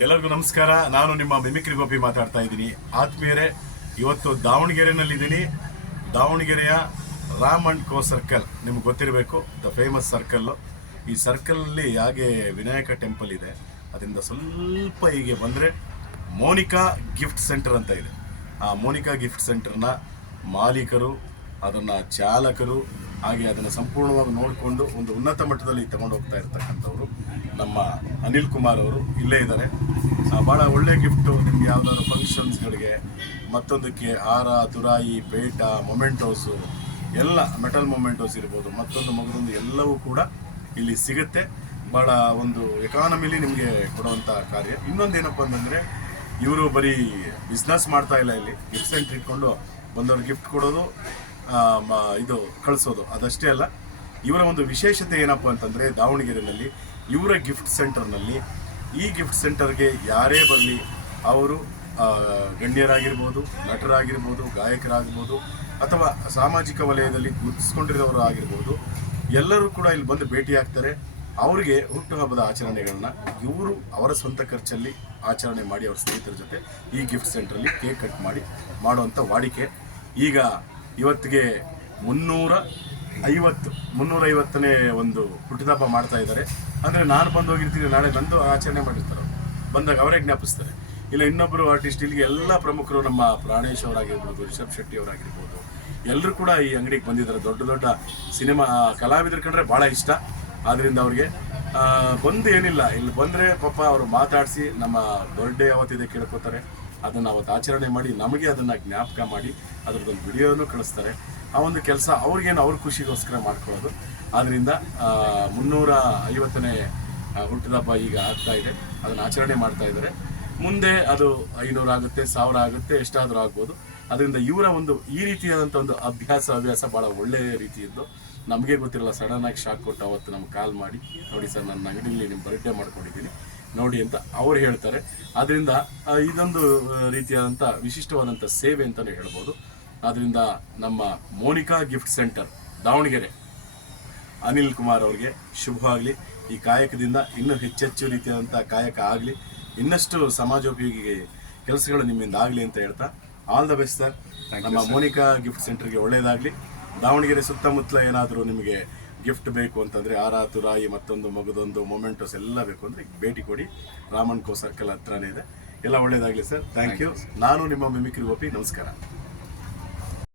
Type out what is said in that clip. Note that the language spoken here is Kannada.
ಎಲ್ಲರಿಗೂ ನಮಸ್ಕಾರ. ನಾನು ನಿಮ್ಮ ಮಿಮಿಕ್ರಿ ಗೋಪಿ ಮಾತಾಡ್ತಾ ಇದ್ದೀನಿ. ಆತ್ಮೀಯರೇ, ಇವತ್ತು ದಾವಣಗೆರೆನಲ್ಲಿದ್ದೀನಿ. ದಾವಣಗೆರೆಯ ರಾಮ್ ಅಂಡ್ ಕೋ ಸರ್ಕಲ್ ನಿಮ್ಗೆ ಗೊತ್ತಿರಬೇಕು, ದ ಫೇಮಸ್ ಸರ್ಕಲ್ಲು. ಈ ಸರ್ಕಲಲ್ಲಿ ಹಾಗೆ ವಿನಾಯಕ ಟೆಂಪಲ್ ಇದೆ. ಅದರಿಂದ ಸ್ವಲ್ಪ ಹೀಗೆ ಬಂದರೆ ಮೋನಿಕಾ ಗಿಫ್ಟ್ ಸೆಂಟರ್ ಅಂತ ಇದೆ. ಆ ಮೋನಿಕಾ ಗಿಫ್ಟ್ ಸೆಂಟರ್ನ ಮಾಲೀಕರು, ಅದನ್ನು ಚಾಲಕರು, ಹಾಗೆ ಅದನ್ನು ಸಂಪೂರ್ಣವಾಗಿ ನೋಡಿಕೊಂಡು ಒಂದು ಉನ್ನತ ಮಟ್ಟದಲ್ಲಿ ತಗೊಂಡು ಹೋಗ್ತಾ ಇರ್ತಕ್ಕಂಥವ್ರು ನಮ್ಮ ಅನಿಲ್ ಕುಮಾರ್ ಅವರು ಇಲ್ಲೇ ಇದ್ದಾರೆ. ಭಾಳ ಒಳ್ಳೆಯ ಗಿಫ್ಟು ನಿಮ್ಗೆ ಯಾವುದಾದ್ರು ಫಂಕ್ಷನ್ಸ್ಗಳಿಗೆ, ಮತ್ತೊಂದಕ್ಕೆ ಹಾರ, ತುರಾಯಿ, ಪೇಟ, ಮೊಮೆಂಟೋಸು ಎಲ್ಲ, ಮೆಟಲ್ ಮೊಮೆಂಟೋಸ್ ಇರ್ಬೋದು, ಮತ್ತೊಂದು ಮಗದೊಂದು ಎಲ್ಲವೂ ಕೂಡ ಇಲ್ಲಿ ಸಿಗುತ್ತೆ. ಭಾಳ ಒಂದು ಎಕಾನಮಿಲಿ ನಿಮಗೆ ಕೊಡುವಂಥ ಕಾರ್ಯ. ಇನ್ನೊಂದೇನಪ್ಪ ಅಂತಂದರೆ, ಇವರು ಬರೀ ಬಿಸ್ನೆಸ್ ಮಾಡ್ತಾ ಇಲ್ಲ, ಇಲ್ಲಿ ಗಿಫ್ಟ್ ಸೆಂಟ್ರ್ ಇಟ್ಕೊಂಡು ಬಂದವ್ರು ಗಿಫ್ಟ್ ಕೊಡೋದು, ಇದು ಕಳಿಸೋದು ಅದಷ್ಟೇ ಅಲ್ಲ. ಇವರ ಒಂದು ವಿಶೇಷತೆ ಏನಪ್ಪ ಅಂತಂದರೆ, ದಾವಣಗೆರೆಯಲ್ಲಿ ಇವರ ಗಿಫ್ಟ್ ಸೆಂಟರ್ನಲ್ಲಿ, ಈ ಗಿಫ್ಟ್ ಸೆಂಟರ್ಗೆ ಯಾರೇ ಬರಲಿ, ಅವರು ಗಣ್ಯರಾಗಿರ್ಬೋದು, ನಟರಾಗಿರ್ಬೋದು, ಗಾಯಕರಾಗಿರ್ಬೋದು, ಅಥವಾ ಸಾಮಾಜಿಕ ವಲಯದಲ್ಲಿ ಗುರುತಿಸ್ಕೊಂಡಿರೋರು ಆಗಿರ್ಬೋದು, ಎಲ್ಲರೂ ಕೂಡ ಇಲ್ಲಿ ಬಂದು ಭೇಟಿಯಾಗ್ತಾರೆ. ಅವರಿಗೆ ಹುಟ್ಟುಹಬ್ಬದ ಆಚರಣೆಗಳನ್ನ ಇವರು ಅವರ ಸ್ವಂತ ಖರ್ಚಲ್ಲಿ ಆಚರಣೆ ಮಾಡಿ ಅವ್ರ ಸ್ನೇಹಿತರ ಜೊತೆ ಈ ಗಿಫ್ಟ್ ಸೆಂಟ್ರಲ್ಲಿ ಕೇಕ್ ಕಟ್ ಮಾಡಿ ಮಾಡುವಂಥ ವಾಡಿಕೆ. ಈಗ ಇವತ್ತಿಗೆ 350ನೇ ಒಂದು ಹುಟ್ಟಿದಬ್ಬ ಮಾಡ್ತಾ ಇದ್ದಾರೆ. ಅಂದರೆ ನಾನು ಬಂದು ಹೋಗಿರ್ತೀನಿ, ನಾಳೆ ಬಂದು ಆಚರಣೆ ಮಾಡಿರ್ತಾರೆ. ಬಂದಾಗ ಅವರೇ ಜ್ಞಾಪಿಸ್ತಾರೆ. ಇಲ್ಲ ಇನ್ನೊಬ್ಬರು ಆರ್ಟಿಸ್ಟ್, ಇಲ್ಲಿಗೆ ಎಲ್ಲ ಪ್ರಮುಖರು, ನಮ್ಮ ಪ್ರಾಣೇಶ್ ಅವರಾಗಿರ್ಬೋದು, ರಿಷಬ್ ಶೆಟ್ಟಿ ಅವರಾಗಿರ್ಬೋದು, ಎಲ್ಲರೂ ಕೂಡ ಈ ಅಂಗಡಿಗೆ ಬಂದಿದ್ದಾರೆ. ದೊಡ್ಡ ದೊಡ್ಡ ಸಿನಿಮಾ ಕಲಾವಿದರು ಕಂಡ್ರೆ ಭಾಳ ಇಷ್ಟ. ಆದ್ದರಿಂದ ಅವ್ರಿಗೆ ಬಂದು ಏನಿಲ್ಲ, ಇಲ್ಲಿ ಬಂದರೆ ಪಾಪ ಅವರು ಮಾತಾಡಿಸಿ ನಮ್ಮ ಬರ್ಡೇ ಯಾವತ್ತಿದೆ ಕೇಳ್ಕೊತಾರೆ. ಅದನ್ನು ಅವತ್ತು ಆಚರಣೆ ಮಾಡಿ ನಮಗೆ ಅದನ್ನು ಜ್ಞಾಪಕ ಮಾಡಿ ಅದರದ್ದೊಂದು ವಿಡಿಯೋನೂ ಕಳಿಸ್ತಾರೆ. ಆ ಒಂದು ಕೆಲಸ ಅವ್ರಿಗೇನು ಅವ್ರ ಖುಷಿಗೋಸ್ಕರ ಮಾಡ್ಕೊಳ್ಳೋದು. ಆದ್ದರಿಂದ 350ನೇ ಹುಟ್ಟಿದಬ್ಬ ಈಗ ಆಗ್ತಾ ಇದೆ. ಅದನ್ನು ಆಚರಣೆ ಮಾಡ್ತಾ ಇದ್ದಾರೆ. ಮುಂದೆ ಅದು 500 ಆಗುತ್ತೆ, 1000 ಆಗುತ್ತೆ, ಎಷ್ಟಾದರೂ ಆಗ್ಬೋದು. ಅದರಿಂದ ಇವರ ಒಂದು ಈ ರೀತಿಯಾದಂಥ ಒಂದು ಹವ್ಯಾಸ ಭಾಳ ಒಳ್ಳೆಯ ರೀತಿಯಿದ್ದು. ನಮಗೆ ಗೊತ್ತಿರಲ್ಲ, ಸಡನ್ನಾಗಿ ಶಾಕ್ ಕೊಟ್ಟು ಅವತ್ತು ನಮ್ಗೆ ಕಾಲ್ ಮಾಡಿ, ನೋಡಿ ಸರ್ ನನ್ನ ಅಂಗಡಿಯಲ್ಲಿ ನಿಮ್ಮ ಬರ್ಡೇ ಮಾಡ್ಕೊಂಡಿದ್ದೀನಿ ನೋಡಿ ಅಂತ ಅವ್ರು ಹೇಳ್ತಾರೆ. ಆದ್ದರಿಂದ ಇದೊಂದು ರೀತಿಯಾದಂಥ ವಿಶಿಷ್ಟವಾದಂಥ ಸೇವೆ ಅಂತಲೇ ಹೇಳ್ಬೋದು. ಆದ್ದರಿಂದ ನಮ್ಮ ಮೋನಿಕಾ ಗಿಫ್ಟ್ ಸೆಂಟರ್ ದಾವಣಗೆರೆ ಅನಿಲ್ ಕುಮಾರ್ ಅವ್ರಿಗೆ ಶುಭವಾಗಲಿ. ಈ ಕಾಯಕದಿಂದ ಇನ್ನೂ ಹೆಚ್ಚೆಚ್ಚು ರೀತಿಯಾದಂಥ ಕಾಯಕ ಆಗಲಿ, ಇನ್ನಷ್ಟು ಸಮಾಜೋಪಯೋಗಿ ಕೆಲಸಗಳು ನಿಮ್ಮಿಂದ ಆಗಲಿ ಅಂತ ಹೇಳ್ತಾ, ಆಲ್ ದ ಬೆಸ್ಟ್ ಸರ್. ನಮ್ಮ ಮೋನಿಕಾ ಗಿಫ್ಟ್ ಸೆಂಟರ್ಗೆ ಒಳ್ಳೆಯದಾಗಲಿ. ದಾವಣಗೆರೆ ಸುತ್ತಮುತ್ತಲ ಏನಾದರೂ ನಿಮಗೆ ಗಿಫ್ಟ್ ಬೇಕು ಅಂತಂದರೆ, ಹಾರ, ತುರಾಯಿ, ಮತ್ತೊಂದು ಮಗದೊಂದು, ಮೊಮೆಂಟೋಸ್ ಎಲ್ಲ ಬೇಕು ಅಂದರೆ ಭೇಟಿ ಕೊಡಿ. ರಾಮನ್ ಕೋ ಸರ್ಕಲ್ ಹತ್ರನೇ ಇದೆ. ಎಲ್ಲ ಒಳ್ಳೆಯದಾಗಲಿ ಸರ್. Thank you. ನಾನು ನಿಮ್ಮ ಮಿಮಿಕ್ರಿ ಗೋಪಿ. ನಮಸ್ಕಾರ.